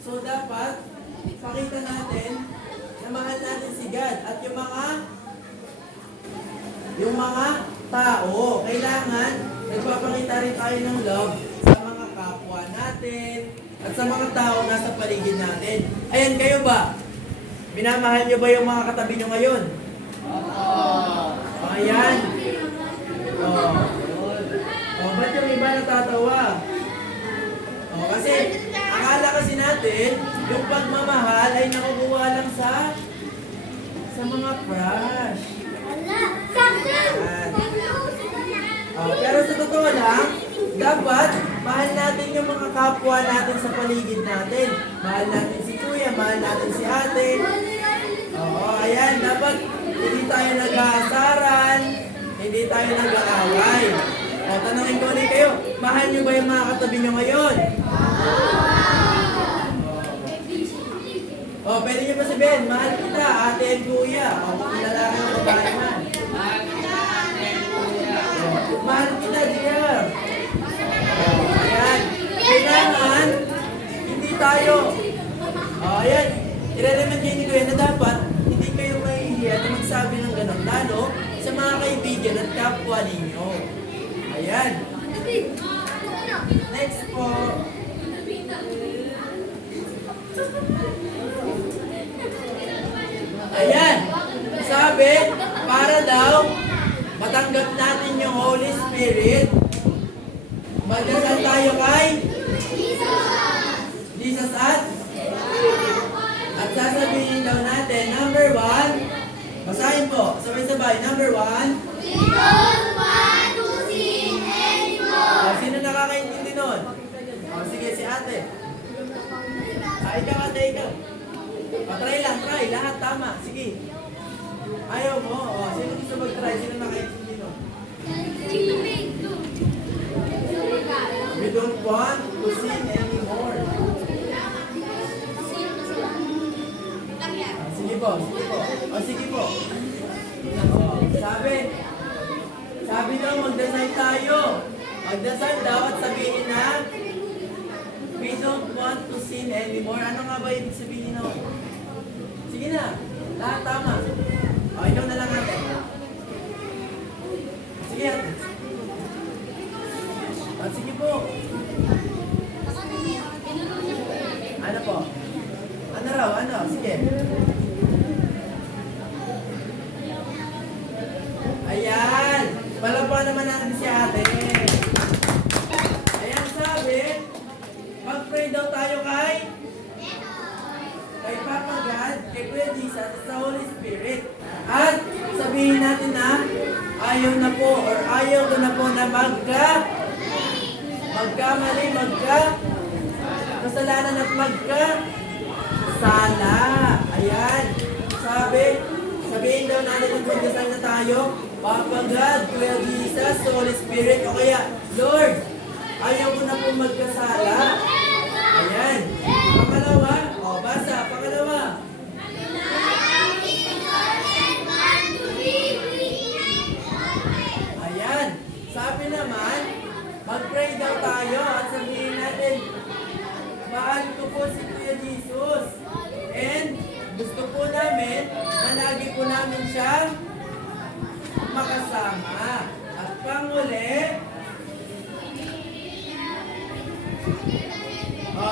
So dapat ipakita natin na mahal natin si God at yung mga tao, kailangan nagpapakita rin tayo ng love sa mga kapwa natin at sa mga tao nasa paligid natin. Ayan, kayo ba? Minamahal nyo ba yung mga katabi nyo ngayon? Ayan. Ba't yung iba natatawa? Kasi akala kasi natin, yung pagmamahal ay nakukuha lang sa mga crush. Pero sa totoo lang, dapat mahal natin yung mga kapwa natin sa paligid natin. Mahal natin si kuya, mahal natin si ate. Ayan, dapat hindi tayo nag-aasaran, hindi tayo nag-aaway. Tanungin ko ulit kayo, mahal nyo ba yung mga katabi nyo ngayon? Pwede nyo ba sabihin, mahal kita, ate and kuya. Lalaki ng babae man. Mahal kita, dear. Ayan. Kailangan, hindi tayo. Ayan. I-remind kayo ni Kuya na dapat, hindi kayo mahihiya na magsabi ng ganun. Lalo sa mga kaibigan at kapwa ninyo. Ayan. Next po. Ayan. Sabi, para daw matanggap natin yung Holy Spirit, magdasal tayo kay Jesus at sasabihin daw natin, number 1, basahin po, sabay-sabay, number 1, We don't want to sin anymore. sino nakakaintindi nun? Sige, si ate. Ikaw ate, ikaw. Try lang, try, lahat tama, sige. Ayaw mo, sino gusto mag-try, sino nakakaintindi nun? We don't want to sin anymore. Sige po, sige po. Sige po. Sabi daw, magdasal tayo. Magdasal daw at sabihin na, we don't want to sin anymore. Ano nga ba ibig sabihin nun? Sige na, lahat tama. Ikaw na lang ate. Sige ate. Sige po. Ano po? Ano raw? Ano? Sige. Ayan. Palapa naman natin si ate. Ayan, sabi, mag-pray daw tayo kay Papa God, kay Kuya Jesus, sa Holy Spirit. At sabihin natin na ayaw na po or ayaw ko na po na magkamali, kasalanan at sala. Ayan. Sabihin daw natin kung magdasal na tayo, Papa God, Kuya Jesus, Holy Spirit, o kaya, Lord, ayaw ko na po magkasala. Ayan. Pangalawa, basa, pangalawa. Ayan. Sabi naman, mag-pray daw tayo at sabihin natin, mahal ko po si Kuya Jesus. And gusto po namin na lagi po namin siya makasama. At panguli,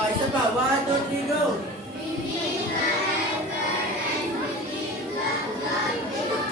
isa pa, 1, 2, 3, go.